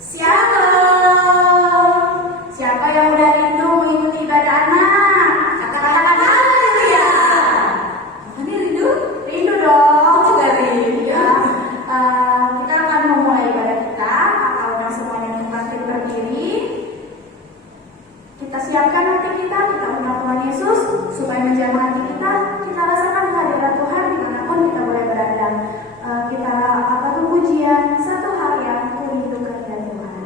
Shalom. Siapa yang udah rindu mengikuti ibadah anak? Katakan haleluya. Ya. Ini rindu? Rindu dong. Juga rindu. Ya. Kita akan memulai ibadah kita. Kalau semuanya nikmatin berdiri. Kita siapkan hati kita undang Tuhan Yesus supaya menjamah hati kita. Kita rasakan kehadiran Tuhan dimanapun kita boleh berada. Kita pujian satu hal yang kurindukan dari Tuhan.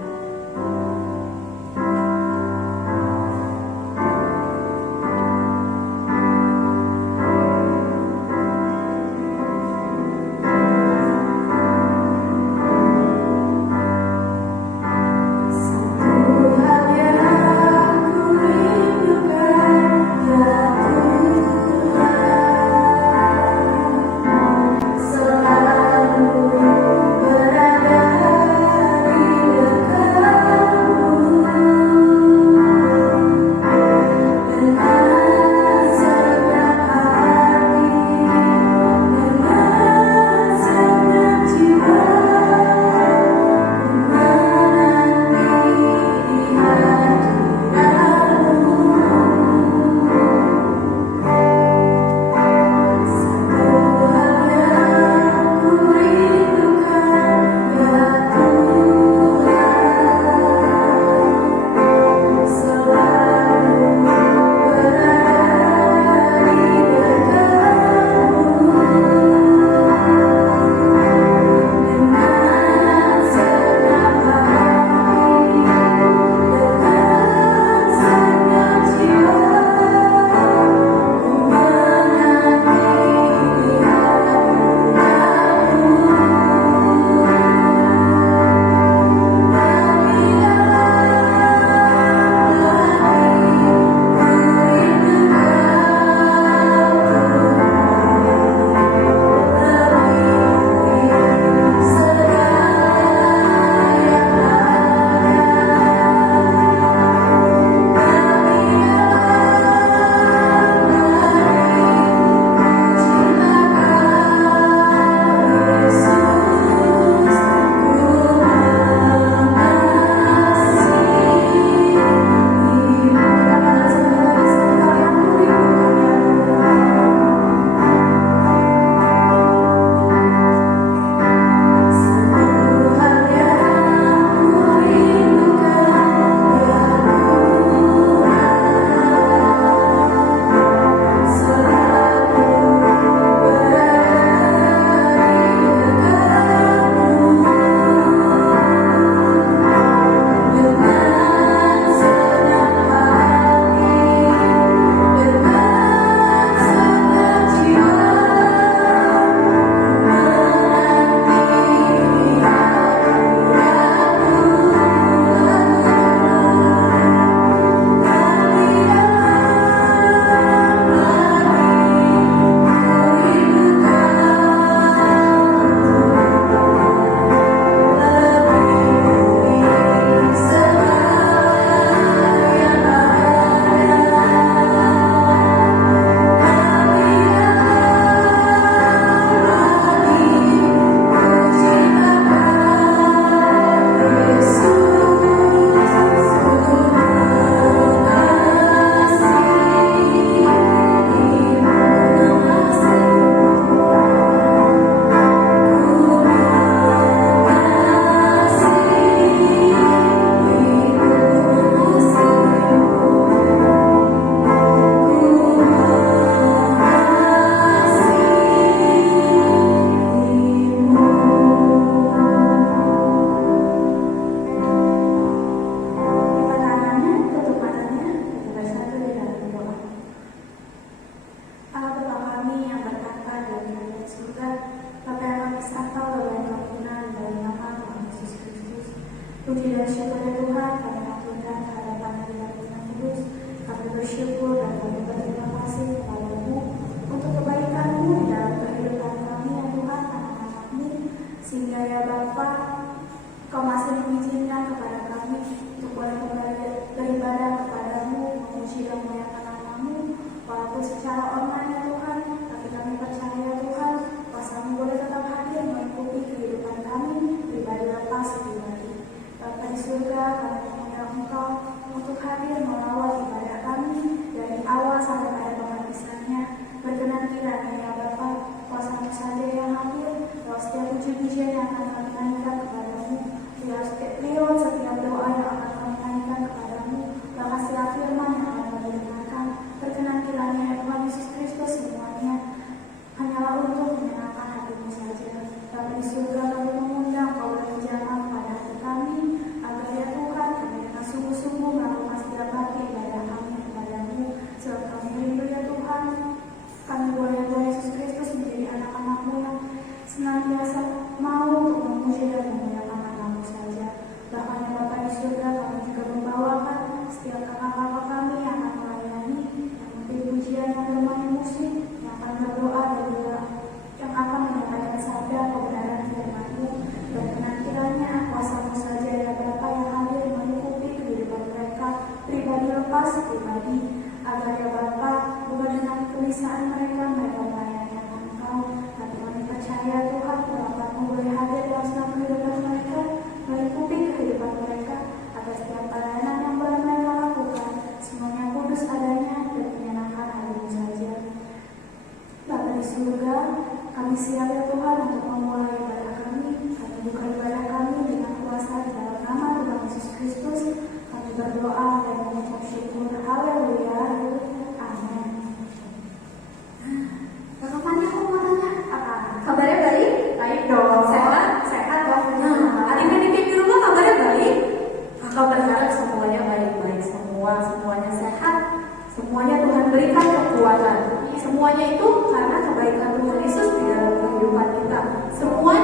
Puji dan syukur ya Tuhan, kami aturkan kehadapan hadirat Tuhan Kudus. Kami bersyukur dan kami berterima kasih kepada-Mu untuk kebaikan-Mu di dalam kehidupan kami ya Tuhan, anak-anak-Mu, sehingga ya Bapa, Kau masih mengizinkan kepada kami untuk boleh kembali beribadah kepada-Mu, memuji dan memuliakan nama-Mu, walaupun secara online ya Tuhan, tapi kami percaya Tuhan, kuasa-Mu boleh tetap hadir mengikuti kehidupan kami, pribadi lepas pribadi. Bapak saja yang hadir, lewat setiap puji-pujian yang akan kami naikkan kepadamu, lewat setiap doa yang akan kami naikkan kepadamu, bahkan setiap firman yang akan kami dengarkan. Berkenan kiranya ya Tuhan Yesus Kristus semuanya hanyalah untuk menyenangkan hatimu saja. Bapa di surga, kami mengundang Kau berbicara pada hati kami, agar ya Tuhan kami dengan sungguh-sungguh melakukan setiap bakti ibadah kami kepadamu. Sebab kami rindu ya Tuhan, kami boleh Yesus Kristus menjadi anak-anak-Mu yang senantiasa mau untuk memuji dan memuliakan nama-Mu saja. Bahkan ya Bapa di surga, kami juga membawakan setiap kakak-kakak kami yang akan melayani, yang memberi pujian, yang bermain musik, yang akan berdoa dan juga yang akan menyampaikan sabda kebenaran firman-Mu. Berkenan kiranya kuasa-Mu saja ya Bapa yang hadir melingkupi kehidupan mereka pribadi lepas pribadi, agar ya Bapa bukan dengan kegelisahan mereka melayani Engkau, tapi kami percaya Tuhan Bapa-Mu boleh hadir dalam setiap kehidupan mereka, melingkupi kehidupan mereka, agar setiap pelayanan yang boleh mereka lakukan semuanya kudus adanya dan menyenangkan hati-Mu saja. Bapa di surga, kami siap ya Tuhan untuk memulai ibadah kami. Kami buka ibadah kami dengan kuasa di dalam nama Tuhan Yesus Kristus. Kami berdoa dan mengucap syukur. Haleluya. Amin. Kakak Fani, aku mau tanya apa? Kabarnya baik? Baik dong. Sehat? Sehat dong. Adik-adik di rumah kabarnya baik? Kakak berharap semuanya baik-baik semuanya sehat. Semuanya Tuhan berikan kekuatan. Semuanya itu karena kebaikan Tuhan Yesus di dalam kehidupan kita. Semuanya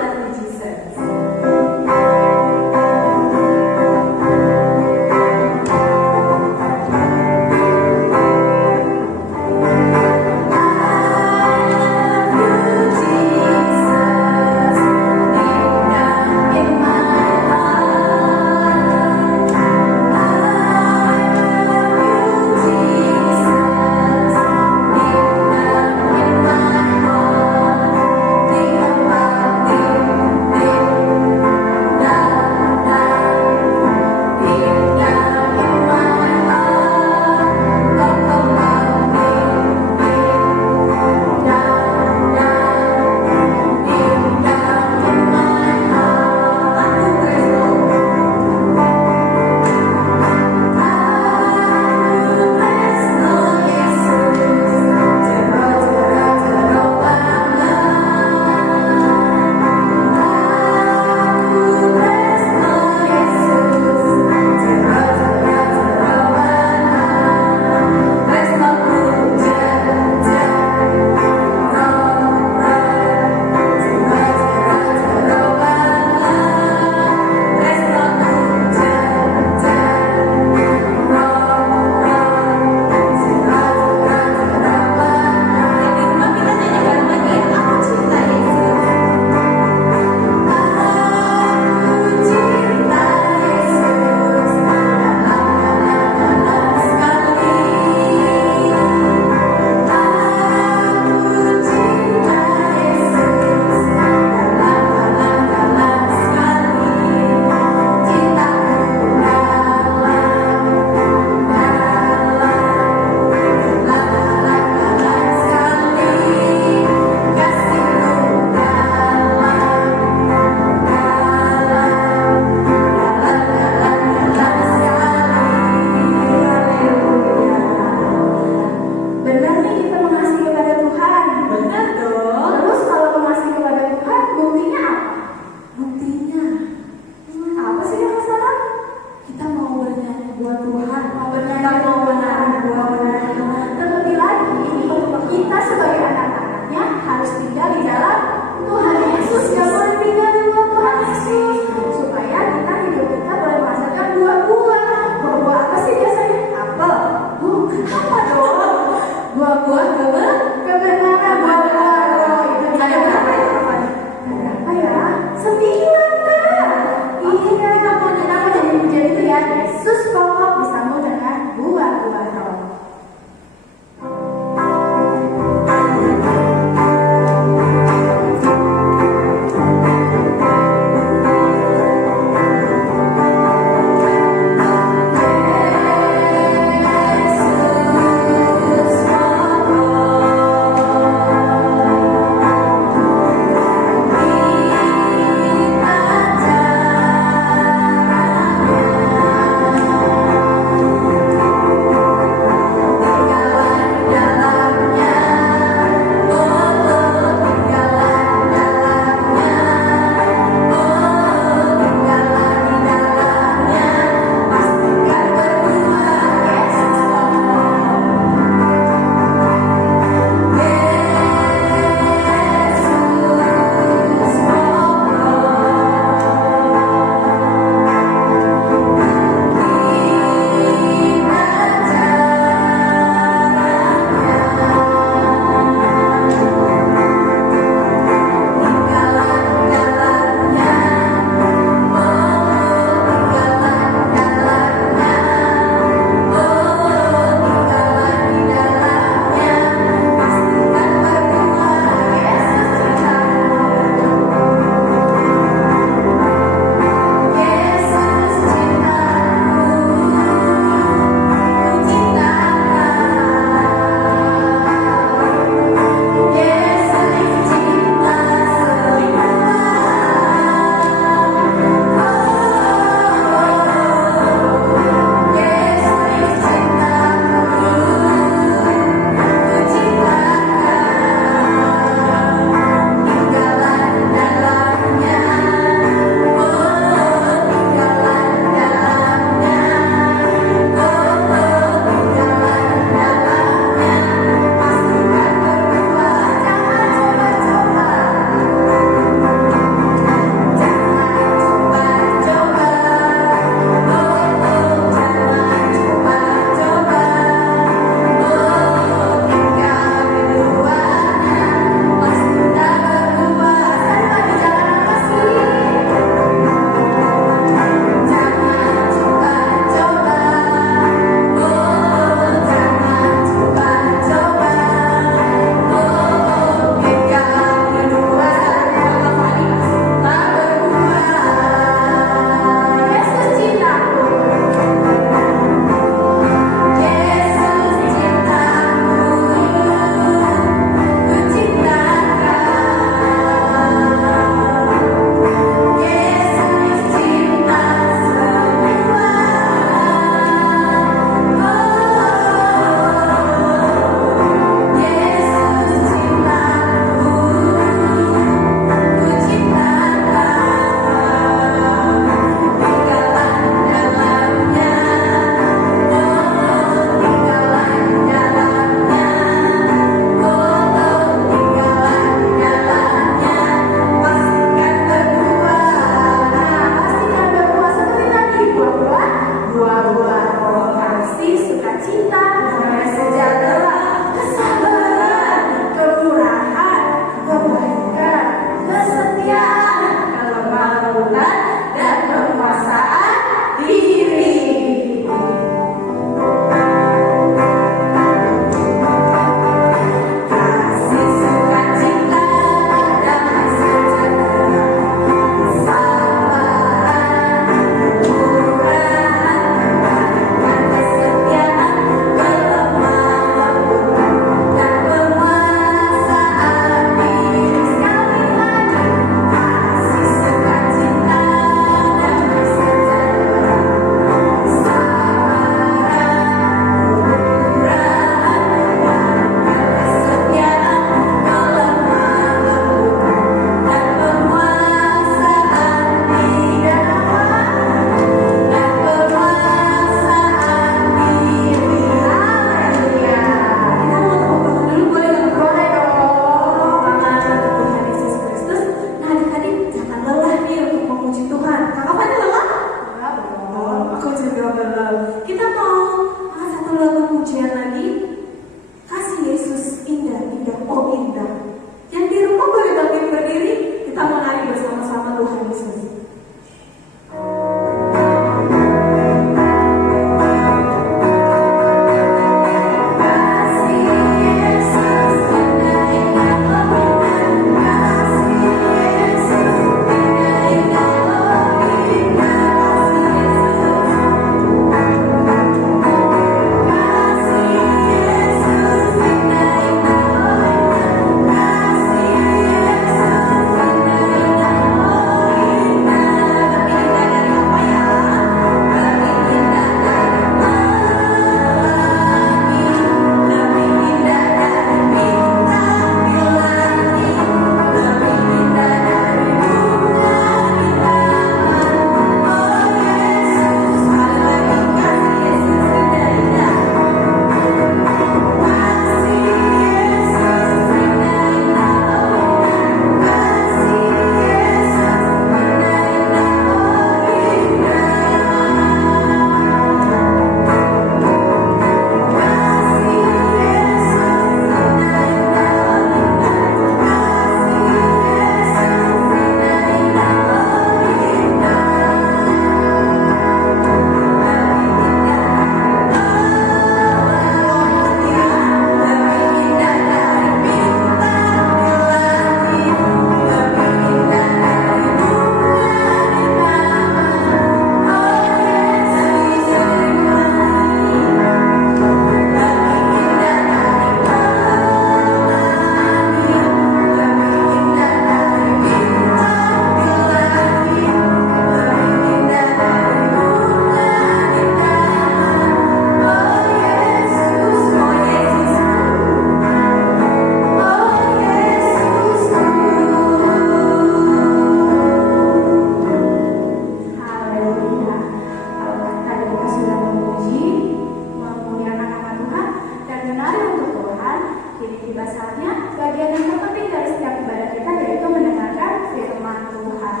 saatnya bagian yang terpenting dari setiap ibadah kita yaitu mendengarkan firman Tuhan.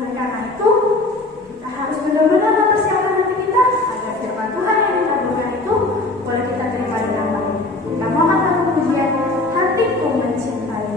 Oleh karena itu, kita harus benar-benar mempersiapkan hati kita agar firman Tuhan yang kita berikan itu boleh kita terima dengan baik. Kita mohon lagu pujian Hatiku Mencintai.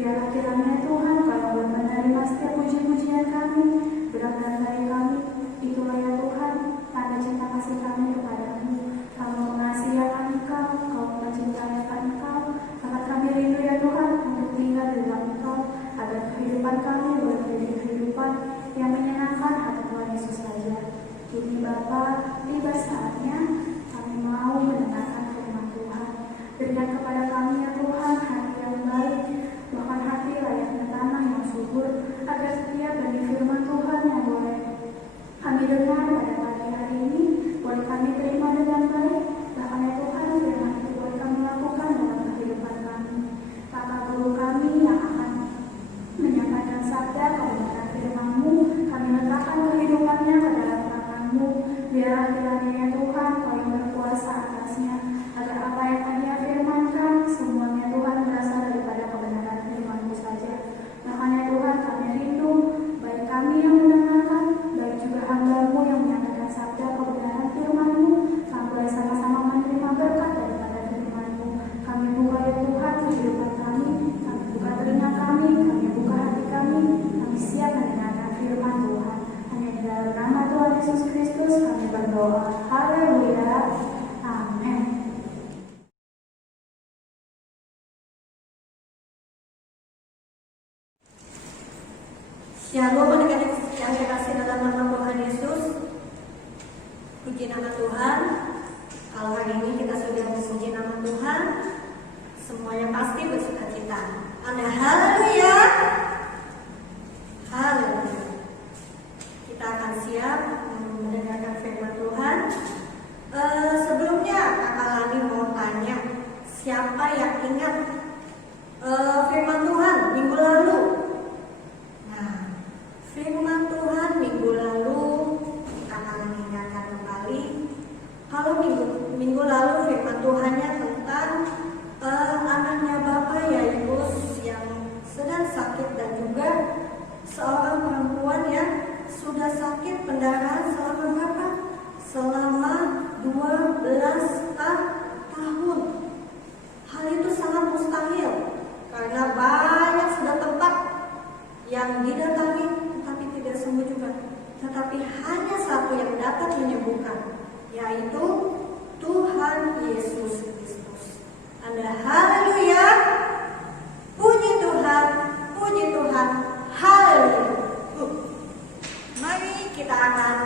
Biarlah kiranya Tuhan kalau boleh menerima setiap puji-pujian kami, gerak-gerak dari kami, itulah ya Tuhan, tanda cinta kasih kami kepadamu. Kamu mengasihi akan Engkau, Kau mencintai akan Engkau, maka kami rindu ya Tuhan untuk tinggal di dalam Engkau, agar kehidupan kami boleh menjadi kehidupan yang menyenangkan hati Tuhan Yesus saja. Kini Bapa, tiba saatnya kami mau mendengarkan firman Tuhan. Berikan kepada kami ya Tuhan hati yang baik, bahkan hati layaknya tanah yang subur, agar setiap benih firman Tuhan yang boleh kami dengar pada pagi hari ini boleh kami terima dengan baik, bahkan ya Tuhan firman itu boleh kami lakukan dalam kehidupan kami. Kakak guru kami yang akan menyampaikan sabda kebenaran firman-Mu, kami letakkan kehidupannya ke dalam tangan-Mu. Biarlah kiranya ya Tuhan Kau yang berkuasa atasnya, agar apa yang Dia firmankan semuanya Tuhan berasal daripada kebenaran firman-Mu saja. Makanya Tuhan kami rindu, baik kami yang mendengarkan, baik juga hamba-Mu yang menyampaikan sabda kebenaran firman-Mu, kami boleh sama-sama menerima berkat daripada firman-Mu. Kami buka ya Tuhan kehidupan kami buka telinga kami buka hati kami siap mendengarkan firman Tuhan. Hanya di dalam nama Tuhan Yesus Kristus kami berdoa. Haleluya. Amin. Shalom adik-adik yang dikasihi dalam nama Tuhan Yesus. Puji nama Tuhan. Kalau hari ini kita sudah memuji nama Tuhan, semuanya pasti bersukacita. Ada haleluya. Haleluya. Kita akan siap mendengarkan firman Tuhan. Sebelumnya Kakak Lani mau tanya, siapa yang ingat firman Tuhan minggu lalu? Firman Tuhan minggu lalu dapat menyembuhkan, yaitu Tuhan Yesus Kristus. Anda haleluya, puji Tuhan, haleluya. Mari kita akan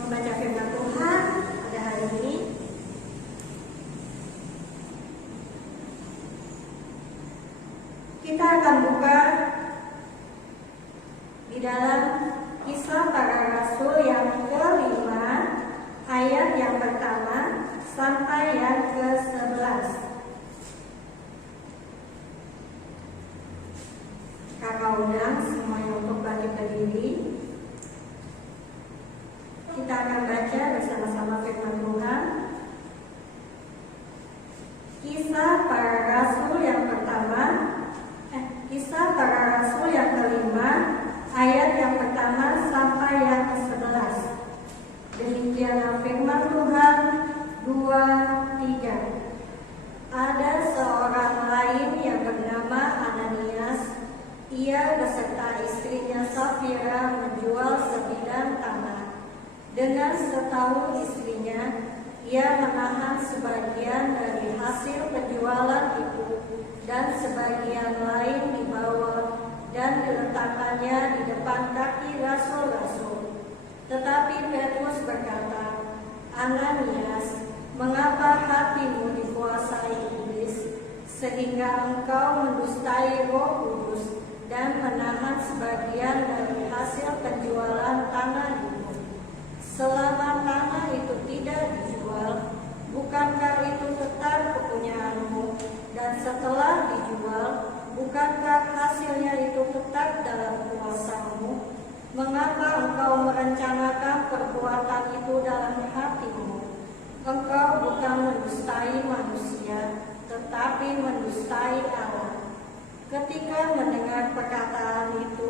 membaca firman Tuhan pada hari ini. Kita akan buka di dalam Kisah Para Rasul yang ke-5 ayat yang pertama sampai yang ke-11. Kakak undang semuanya untuk bangkit berdiri. Kita akan baca bersama-sama firman Tuhan. Kisah Para Rasul yang pertama, Kisah Para Rasul yang ke-5 ayat yang pertama sampai yang ke-11. Demikianlah firman Tuhan 2:3. Ada seorang lain yang bernama Ananias. Ia beserta istrinya Safira menjual sebidang tanah. Dengan setahu istrinya, ia menahan sebagian dari hasil penjualan itu dan sebagian lain dibawa dan diletakkannya di depan kaki rasul-rasul. Tetapi Petrus berkata, Ananias, mengapa hatimu dikuasai iblis, sehingga engkau mendustai Roh Kudus dan menahan sebagian dari hasil penjualan tanah itu? Selama tanah itu tidak dijual, bukankah itu tetap kepunyaanmu? Dan setelah dijual, bukankah hasilnya itu tetap dalam kuasamu? Mengapa engkau merencanakan perbuatan itu dalam hatimu? Engkau bukan mendustai manusia, tetapi mendustai Allah. Ketika mendengar perkataan itu,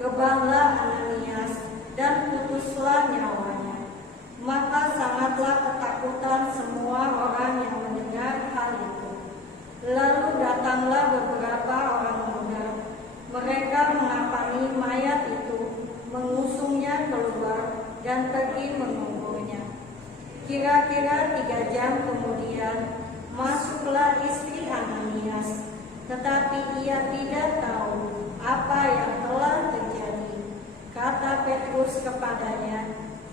rebahlah Ananias dan putuslah nyawanya. Maka sangatlah ketakutan semua orang yang mendengar hal itu. Lalu datanglah beberapa orang muda. Mereka mengapani mayat itu, mengusungnya keluar dan pergi menguburnya. Kira-kira 3 jam kemudian masuklah istri Ananias, tetapi ia tidak tahu apa yang telah terjadi. Kata Petrus kepadanya,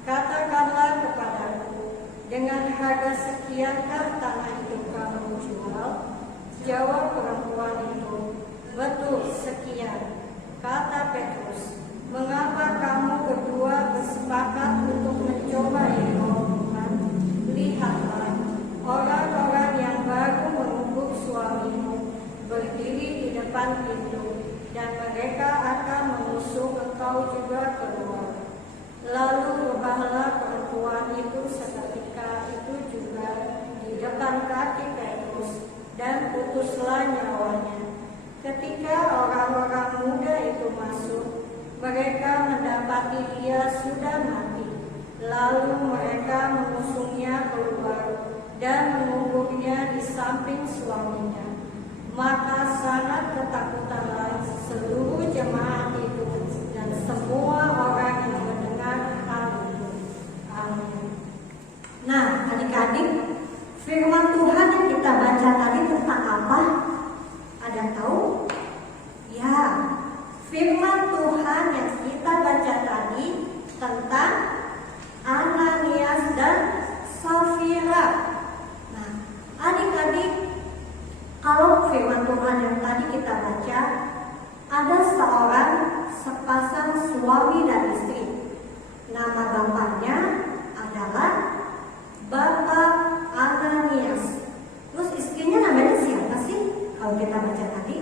katakanlah kepadaku, dengan harga sekiankah tanah itu kamu jual? Jawab perempuan itu, betul sekian. Kata Petrus, mengapa kamu berdua bersepakat untuk mencoba Tuhan? Lihatlah, orang-orang yang baru mengubur suamimu berdiri di depan pintu, dan mereka akan mengusung engkau juga keluar. Lalu rebahlah perempuan itu seketika itu juga di depan kaki Petrus, dan putuslah nyawanya. Ketika orang-orang muda itu masuk, mereka mendapati dia sudah mati. Lalu mereka mengusungnya keluar dan menguburnya di samping suaminya. Maka sangat ketakutanlah seluruh jemaat itu dan semua orang yang mendengar hal itu. Amin. Nah, adik-adik, firman Tuhan yang kita baca tadi tentang apa? Ada tahu? Ya, firman Tuhan yang kita baca tadi tentang Ananias dan Safira. Nah, adik-adik, kalau firman Tuhan yang tadi kita baca, ada seorang sepasang suami dan istri. Nama bapaknya adalah Bapak Ananias. Terus istrinya namanya siapa sih? Kalau kita baca tadi,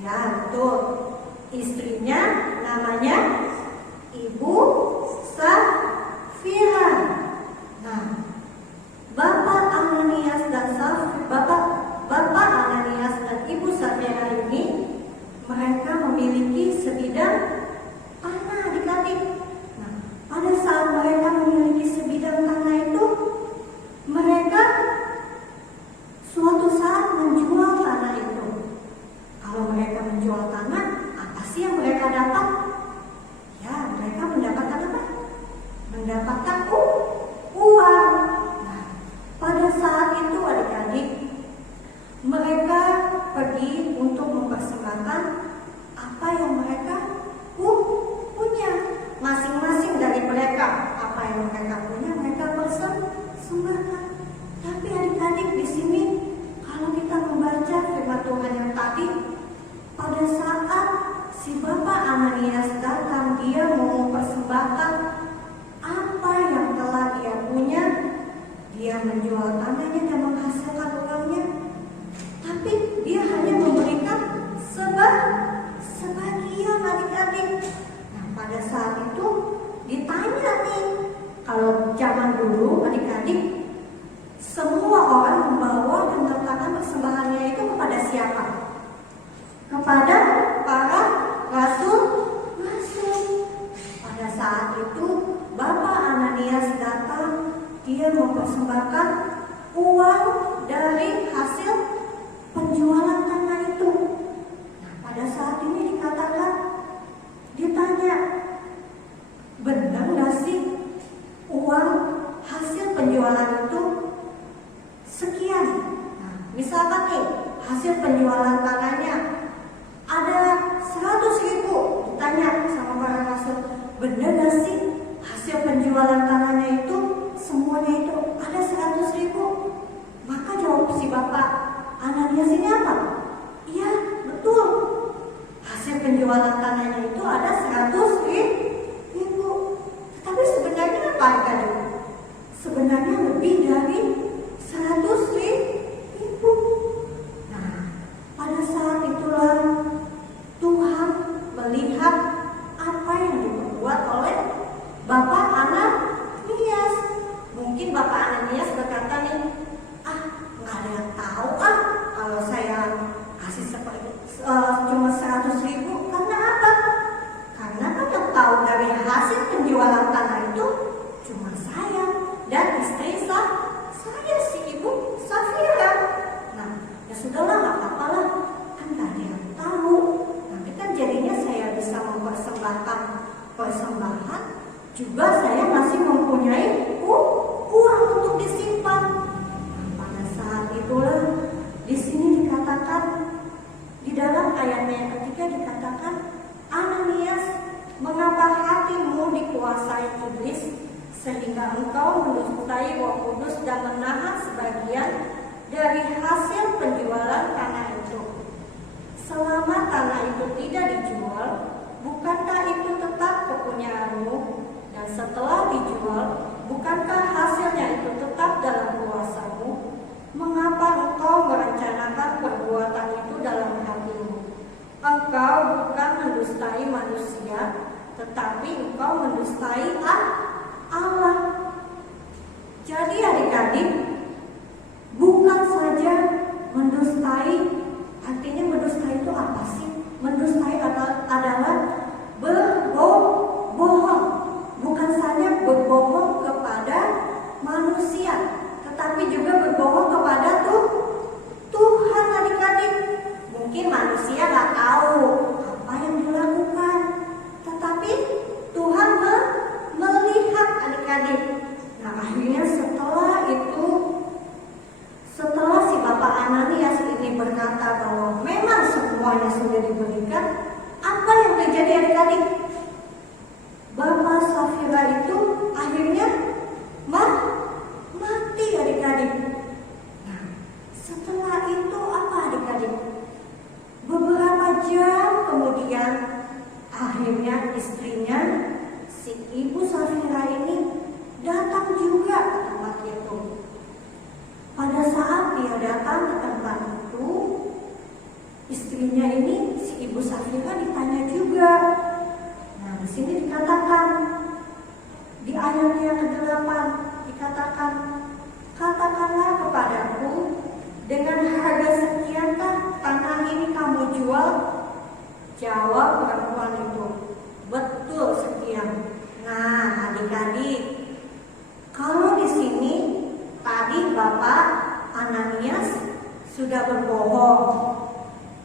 ya betul. Istrinya namanya Ibu Safira. Nah, Bapak Ananias dan Bapak Ananias dan Ibu Safira ini, mereka memiliki sebidang tanah adik-adik. Nah, pada saat mereka memiliki sebidang tanah itu, mereka suatu saat menjual tanah itu. Kalau mereka menjual tanah, apa sih yang mereka dapat? Ya, mereka mendapatkan apa? Mendapatkan yang mereka punya mereka persembahkan. Tapi adik-adik di sini kalau kita membaca firman Tuhan yang tadi, pada saat si Bapak Ananias datang, dia mau mempersembahkan apa yang telah dia punya. Dia menjual tanahnya dan menghasilkan uangnya. Tapi dia hanya memberikan sebagian adik-adik. Nah, pada saat itu ditanya nih, kalau zaman dulu adik-adik, semua orang membawa dan meletakkan persembahannya itu kepada siapa? Kepada para rasul. Pada saat itu Bapak Ananias datang, dia mempersembahkan uang dari hasil penjualan tanah itu. Nah, pada saat ini ditanya, benar nggak sih uang hasil penjualan itu sekian? Nah, misalkan nih hasil penjualan tanahnya ada 100.000, ditanya sama para rasul, benar nggak sih hasil penjualan tanahnya itu semuanya itu ada 100.000? Maka jawab si Bapak Ananias ini apa? Iya, betul. Hasil penjualan tanahnya itu ada 100.000. Tapi sebenarnya apa kan? Sebenarnya lebih dari 100.000. Nah, pada saat itulah Tuhan melihat apa yang diperbuat oleh Bapak Ananias. Mungkin Bapak Ananias berkata nih, nggak ada yang tahu kalau saya kasih cuma 100.000. Karena apa? Karena kan yang tahu dari hasil penjualan tanah itu cuma saya dan istri saya si Ibu Safira. Nah, ya sudahlah, nggak apa-apa lah, kan nggak ada yang tahu. Nanti kan jadinya saya bisa mempersembahkan persembahan, juga saya masih mempunyai uang untuk disimpan. Pada saat itulah di sini dikatakan, di dalam ayatnya yang ketiga dikatakan, Ananias, mengapa hatimu dikuasai iblis sehingga engkau mendustai Roh Kudus dan menahan sebagian dari hasil penjualan tanah itu? Selama tanah itu tidak dijual, bukankah itu tetap kepunyaanmu? Dan setelah dijual, bukankah hasilnya itu tetap dalam kuasamu? Mengapa engkau merencanakan perbuatan itu dalam hatimu? Engkau bukan mendustai manusia, tetapi engkau mendustai Allah. Jadi adik-adik, bukan saja mendustai. Artinya mendustai itu apa sih? Mendustai adalah berbohong. Bukan saja berbohong kepada manusia, tetapi juga berbohong kepada Tuhan adik-adik. Mungkin manusia gak tahu apa yang dilakukan, tetapi Tuhan melihat adik-adik. Nah, akhirnya setelah si Bapak Ananias ini berkata bahwa memang semuanya sudah diberikan, apa yang terjadi adik-adik? Bapak Safira itu akhirnya mati adik-adik. Nah, setelah itu apa adik-adik? Beberapa jam kemudian akhirnya istrinya si Ibu Safira ini datang juga ke tempat itu. Pada saat dia datang ke tempat itu, istrinya ini si Ibu Safira ditanya juga. Nah, di sini dikatakan di ayat yang ke-8 dikatakan, katakanlah kepadaku, dengan harga sekiankah tanah ini kamu jual? Jawab perempuan itu, betul sekian. Nah, adik-adik, kalau di sini tadi Bapak Ananias sudah berbohong,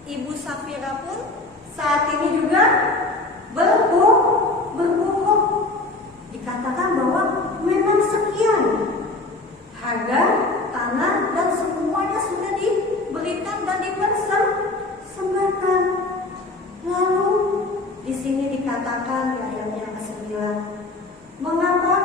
Ibu Safira pun saat ini juga berbohong. Dikatakan bahwa memang sekian harga tanah dan semuanya sudah diberikan dan dipersembahkan. Lalu di sini dikatakan di ayat yang ke-9, mengapa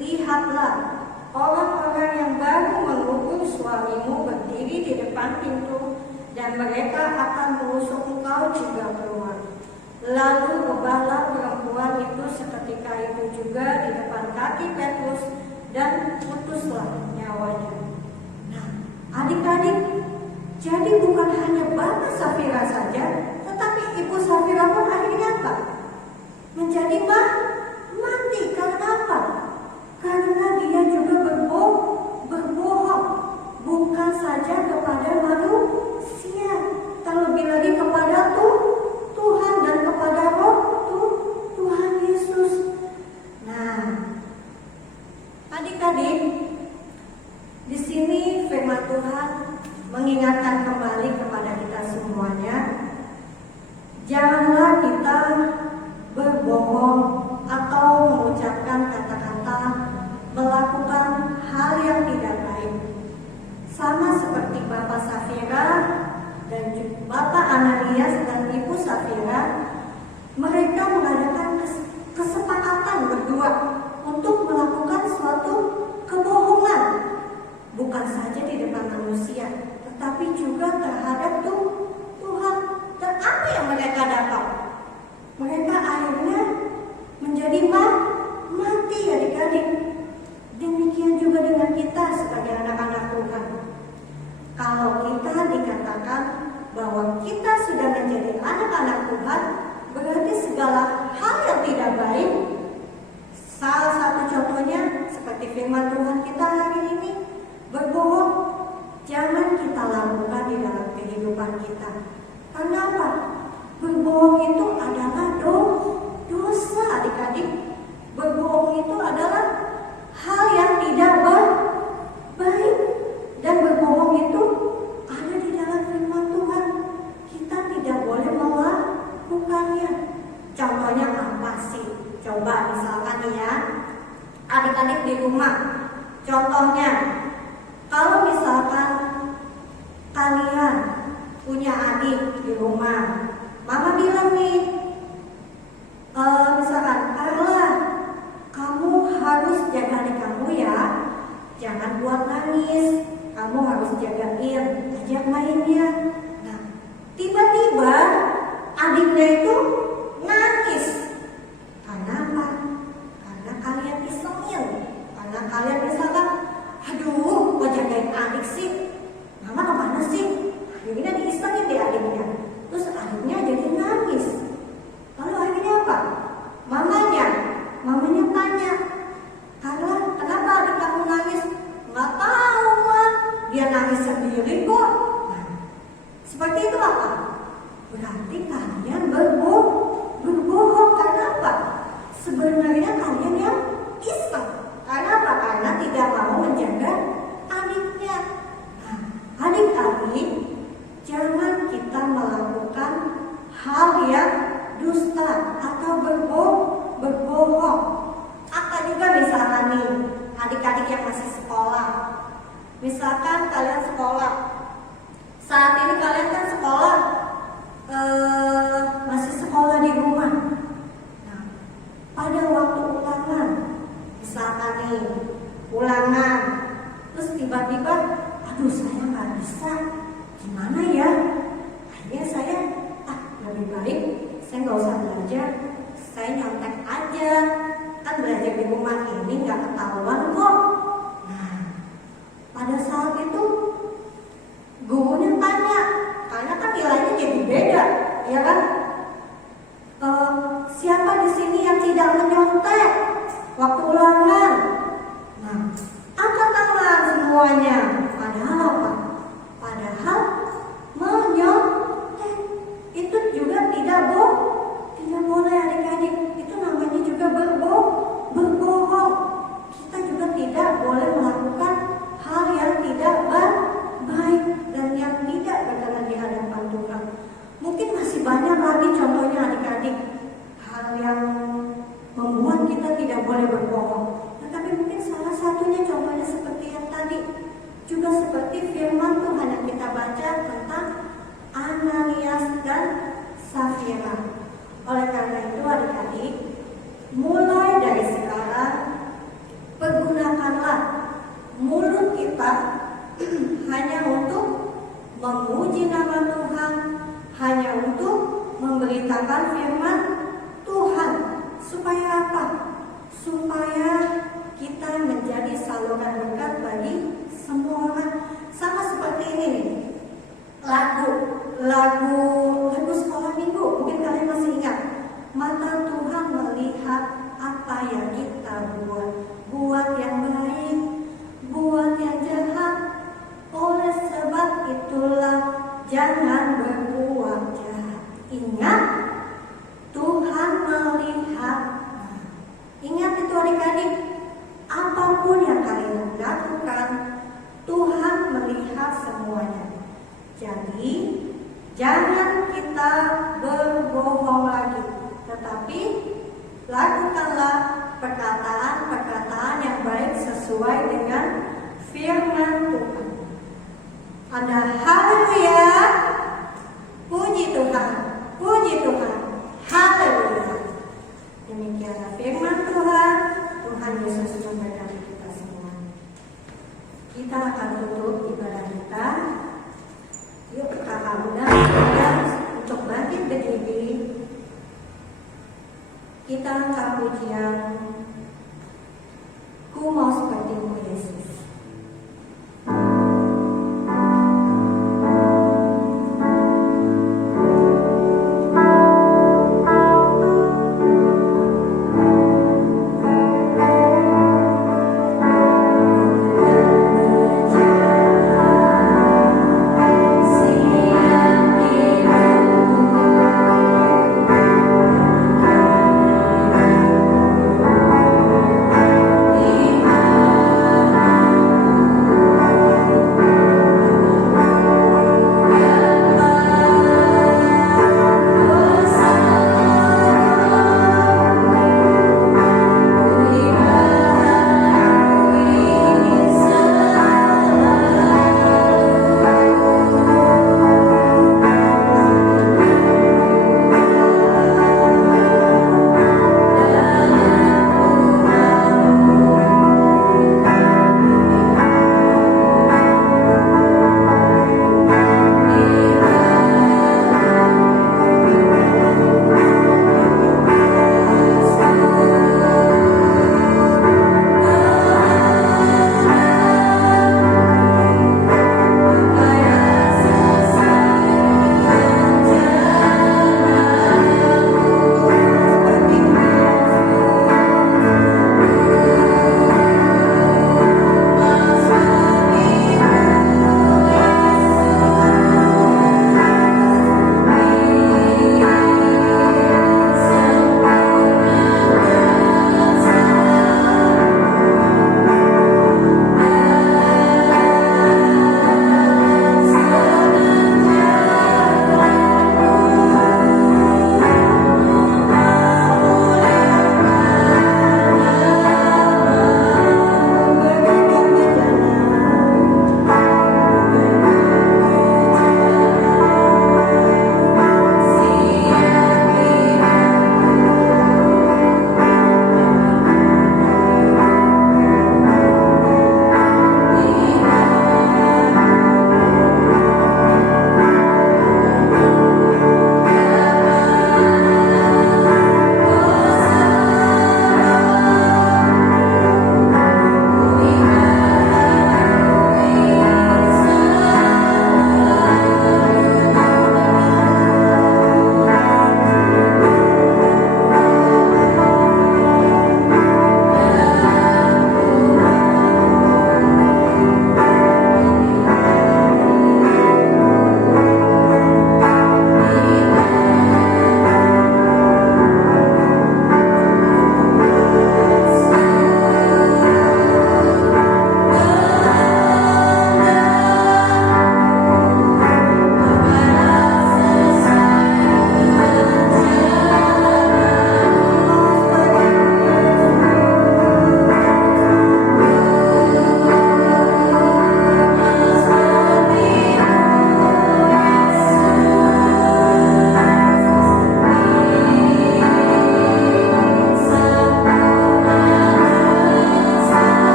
lihatlah, orang-orang yang baru mengubur suamimu berdiri di depan pintu, dan mereka akan menusuk engkau juga keluar. Lalu rebahlah perempuan itu seketika itu juga di depan kaki Petrus, dan putuslah nyawanya. Nah, adik-adik, jadi bukan hanya Bapak Safira saja, tetapi Ibu Safira pun akhirnya apa? Menjadi mati. Karena apa? Karena dia juga berbohong, bukan saja kepada manusia, terlebih lagi kepada Tuhan dan kepada Roh Tuhan Yesus. Nah, adik-adik, di sini firman Tuhan mengingatkan kembali kepada kita semuanya, janganlah kita berbohong atau mengucapkan kata-kata, melakukan hal yang tidak baik. Sama seperti Bapak Safira dan Bapak Ananias dan Ibu Safira, mereka mengadakan kesepakatan berdua untuk melakukan suatu kebohongan, bukan saja di depan manusia, tetapi juga terhadap Tuhan. Dan apa yang mereka dapat? Mereka akhirnya menjadi mati, adik-adik. Demikian juga dengan kita sebagai anak-anak Tuhan. Kalau kita dikatakan bahwa kita sudah menjadi anak-anak Tuhan, berarti segala hal yang tidak baik, salah satu contohnya seperti firman Tuhan kita hari ini, berbohong, jangan kita lakukan di dalam kehidupan kita. Karena apa? Berbohong itu adalah dosa, adik-adik. Berbohong itu adalah hal yang tidak baik, dan berbohong itu ada di dalam firman Tuhan. Kita tidak boleh melakukannya. Contohnya apa sih? Coba misalkan ya, adik-adik di rumah. Contohnya, kalau misalkan kalian punya adik di rumah, mama bilang nih, misalkan, Carla, kamu harus jaga adik kamu ya, jangan buat nangis, kamu harus jagain, ajak mainnya. Nah, tiba-tiba adiknya itu nangis. Karena apa? Karena kalian isengin, karena kalian misalkan, aduh, kok jagain adik sih, mama kemana sih? Akhirnya diisengin deh adiknya, terus adiknya jadi nangis. Lalu akhirnya apa? Mamanya tanya, Carla, kenapa adik kamu nangis? Nggak tahu, Ma, dia nangis sendiri kok. Nah, seperti itu apa? Berarti kalian berbohong. Karena apa? Sebenarnya kalian yang iseng. Karena apa? Karena tidak mau menjaga adiknya. Nah, adik-adik, jangan kita melakukan hal yang dusta atau berbohong. Apa juga misalkan nih, adik-adik yang masih sekolah. Misalkan kalian sekolah, saat ini kalian kan sekolah, masih sekolah di rumah. Nah, pada waktu ulangan, misalkan nih, ulangan, terus tiba-tiba, aduh saya nggak bisa, gimana ya? Akhirnya saya, lebih baik saya nggak usah belajar, saya nyontek aja, kan belajar di rumah ini nggak ketahuan kok. Nah, pada saat itu gurunya tanya, karena kan nilainya jadi beda, ya kan? Siapa di sini yang tidak menyontek waktu ulangan? Nah, angkat tangan semuanya. Padahal apa? Padahal menyontek itu juga tidak boleh, adik-adik. Itu namanya juga berbohong. Kita juga tidak boleh melakukan hal yang tidak baik dan yang tidak berkenan di hadapan Tuhan. Mungkin masih banyak lagi contohnya, adik-adik, hal yang membuat kita tidak boleh berbohong. Tetapi mungkin salah satunya contohnya seperti yang tadi, juga seperti firman Tuhan yang kita baca tentang Ananias dan Safira. Oleh karena itu, adik-adik, mulai dari sekarang memuji nama Tuhan hanya untuk memberitakan firman Tuhan. Supaya apa? Supaya kita menjadi saluran berkat bagi semua orang. Sama seperti ini nih, lagu sekolah minggu, mungkin kalian masih ingat. Mata Tuhan melihat apa yang kita buat yang baik, buat yang jahat. Oleh sebab itulah jangan berbuat jahat. Ingat, Tuhan melihat. Ingat itu adik-adik, apapun yang kalian lakukan, Tuhan melihat semuanya. Jadi, jangan kita berbohong lagi, tetapi lakukanlah perkataan-perkataan yang baik sesuai dengan firman Tuhan. Ada haleluya, puji Tuhan, haleluya. Demikianlah firman Tuhan. Tuhan Yesus memberkati kita semua. Kita akan tutup ibadah kita. Yuk kakak bunda untuk bangkit berdiri. Kita angkat pujian Ku Mau Seperti-Mu Yesus. Ku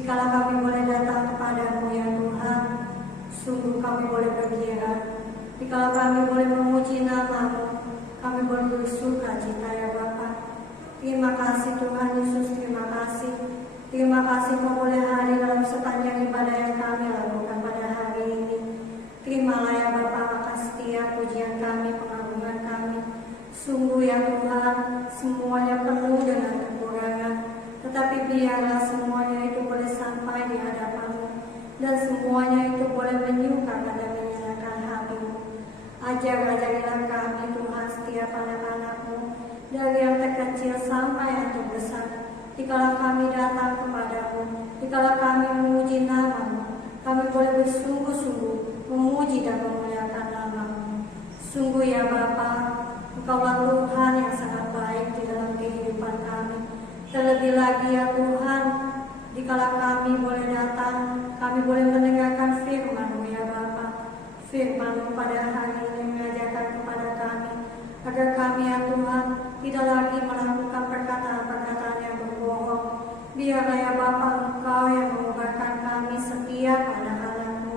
Dikala kami boleh datang kepadamu ya Tuhan, sungguh kami boleh bergembira. Dikala kami boleh memuji nama-Mu, kami boleh bersuka cita ya Bapa. Terima kasih Tuhan Yesus, terima kasih. Terima kasih Kau boleh hadir dalam sepanjang ibadah yang kami lakukan pada hari ini. Terimalah ya Bapa akan setiap pujian kami, pengagungan kami. Sungguh ya Tuhan, semuanya penuh dengan kekurangan. Tetapi biarlah semuanya itu boleh sampai di hadapan-Mu. Dan semuanya itu boleh menyukakan dan menyenangkan hati-Mu. Ajarilah kami Tuhan setiap anak-anak-Mu, dari yang terkecil sampai yang terbesar. Dikala kami datang kepadamu, dikala kami memuji nama-Mu, kami boleh bersungguh-sungguh memuji dan memuliakan nama-Mu. Sungguh ya Bapa, Engkaulah Tuhan yang sangat baik di dalam kehidupan kami. Terlebih lagi ya Tuhan, dikala kami boleh datang, kami boleh mendengarkan firman-Mu ya Bapa. Firman-Mu pada hari ini mengajarkan kepada kami, agar kami ya Tuhan tidak lagi melakukan perkataan-perkataan yang berbohong. Biarlah ya Bapa Engkau yang mengubahkan kami setiap anak-anak-Mu,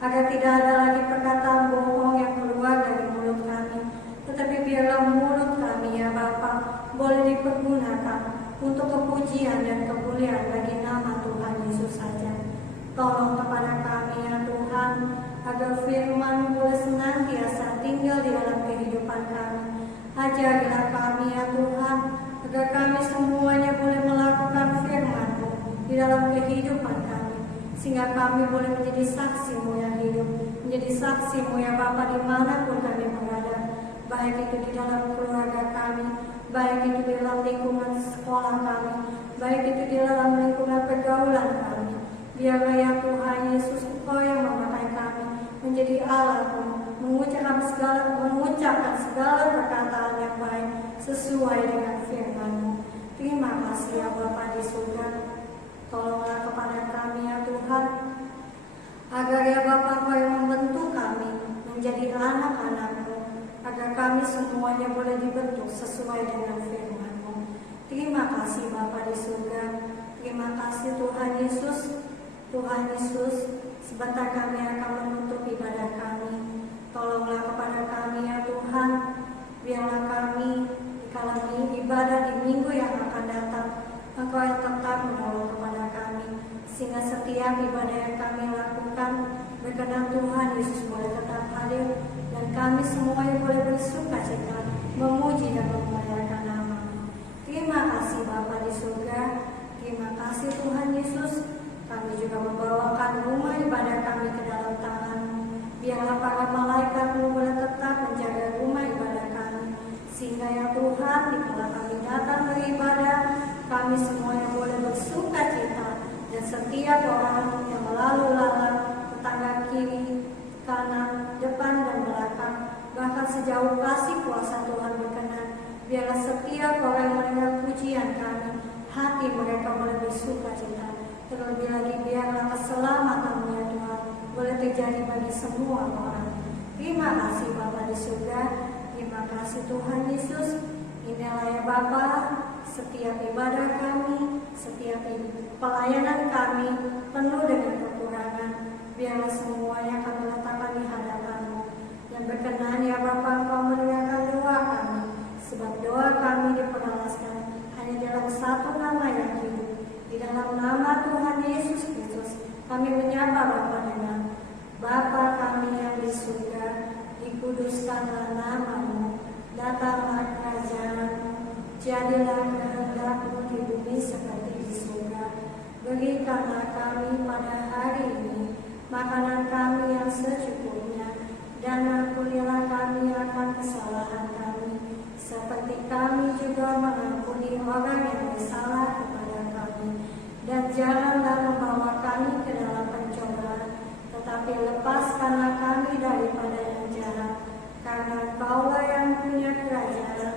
agar tidak ada lagi perkataan bohong yang keluar dari mulut kami. Tetapi biarlah mulut kami ya Bapa boleh dipergunakan untuk kepujian dan kemuliaan bagi nama Tuhan Yesus saja. Tolong kepada kami ya Tuhan, agar firman boleh senantiasa tinggal di dalam kehidupan kami. Ajarilah kami ya Tuhan, agar kami semuanya boleh melakukan firman-Mu di dalam kehidupan kami, sehingga kami boleh menjadi saksi-Mu yang hidup, menjadi saksi-Mu ya Bapa dimanapun kami berada, baik itu di dalam keluarga kami, baik itu di dalam lingkungan sekolah kami, baik itu di dalam lingkungan pergaulan kami. Biarlah ya Tuhan Yesus, Engkau yang memakai kami menjadi alat-Mu, mengucapkan segala perkataan yang baik sesuai dengan firman-Mu. Terima kasih ya Bapa di surga. Tolonglah kepada kami ya Tuhan, agar ya Bapa Engkau yang membentuk kami menjadi anak-anak-Mu, agar kami semuanya boleh dibentuk sesuai dengan firman-Mu. Terima kasih Bapa di surga. Terima kasih Tuhan Yesus. Tuhan Yesus, sebentar kami akan menutup ibadah kami. Tolonglah kepada kami ya Tuhan, biarlah kami dikala ibadah di minggu yang akan datang, Engkau yang tetap menolong kepada kami, sehingga setiap ibadah yang kami lakukan berkenan Tuhan Yesus boleh tetap hadir, dan kami semuanya boleh bersuka cita memuji dan memuliakan nama-Mu. Terima kasih Bapa di surga. Terima kasih Tuhan Yesus. Kami juga membawakan rumah ibadah kami ke dalam tangan-Mu. Biarlah para malaikat-Mu boleh tetap menjaga rumah ibadah kami, sehingga ya Tuhan, dikala kami datang beribadah, kami semuanya boleh bersuka cita, dan setiap orang yang lalu lalang, tetangga kiri, kanan, depan dan belakang, bahkan sejauh kasih kuasa Tuhan berkenan, biarlah setiap orang yang mendengar pujian kami, hati mereka boleh bersuka cita. Terlebih lagi biarlah keselamatan-Mu ya Tuhan boleh terjadi bagi semua orang. Terima kasih Bapa di surga. Terima kasih Tuhan Yesus. Inilah ya Bapa, setiap ibadah kami, setiap pelayanan kami penuh dengan kekurangan. Biarlah semuanya kami letakkan di hadapan-Mu. Dan berkenan ya Bapa Engkau mendengarkan doa kami, sebab doa kami diperalaskan hanya dalam satu nama yang hidup. Di dalam nama Tuhan Yesus Kristus, kami menyapa Bapa dengan Bapa kami yang di surga, dikuduskanlah nama-Mu, datanglah kerajaan-Mu, jadilah kehendak-Mu di bumi seperti di surga. Berikanlah kami pada hari ini makanan kami yang secukupnya, dan ampunilah kami akan kesalahan kami, seperti kami juga mengampuni orang yang bersalah kepada kami. Dan janganlah membawa kami ke dalam pencobaan, tetapi lepaskanlah kami daripada yang jahat, karena Engkaulah yang punya kerajaan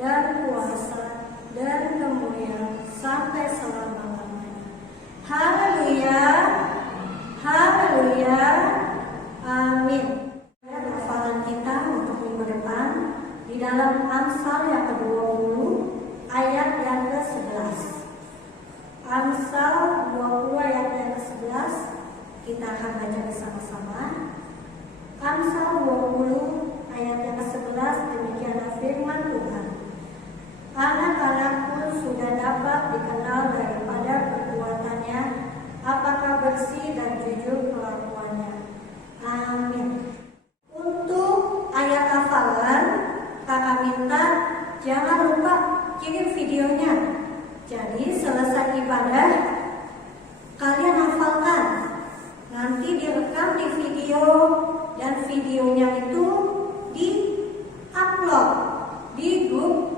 dan kuasa dan kemuliaan sampai selama-lamanya. Haleluya, haleluya, amin. Hafalan kita untuk minggu depan di dalam Amsal yang ke-20 ayat yang ke-11. Amsal 20 Kita akan baca bersama-sama. Amsal 20 ayat yang ke-11, demikianlah firman Tuhan. Anak-anak pun sudah dapat dikenal daripada perbuatannya, apakah bersih dan jujur kelakuannya. Amin. Untuk ayat hafalan, kakak minta jangan lupa kirim videonya. Jadi selesai ibadah, kalian hafalkan. Nanti direkam di video, dan videonya itu di-upload di grup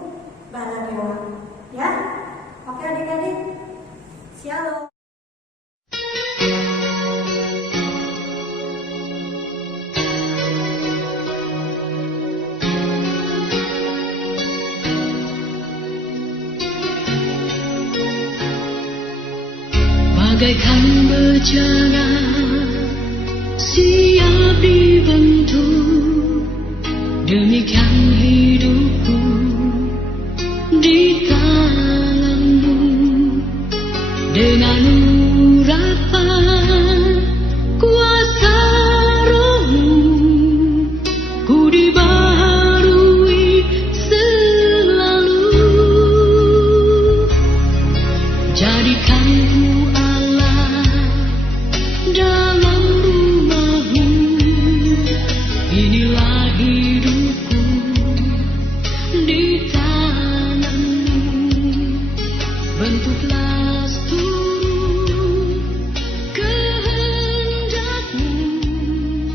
Baladewa. Ya? Oke adik-adik? Shalom. Bagaikan bejana siap dibentuk, demikian hidupku di tanganmu. Dengan urapan kuasa Roh-Mu, ku dibaharui selalu. Jadikanku dalam rumah-Mu, inilah hidupku di tangan-Mu. Bentuklah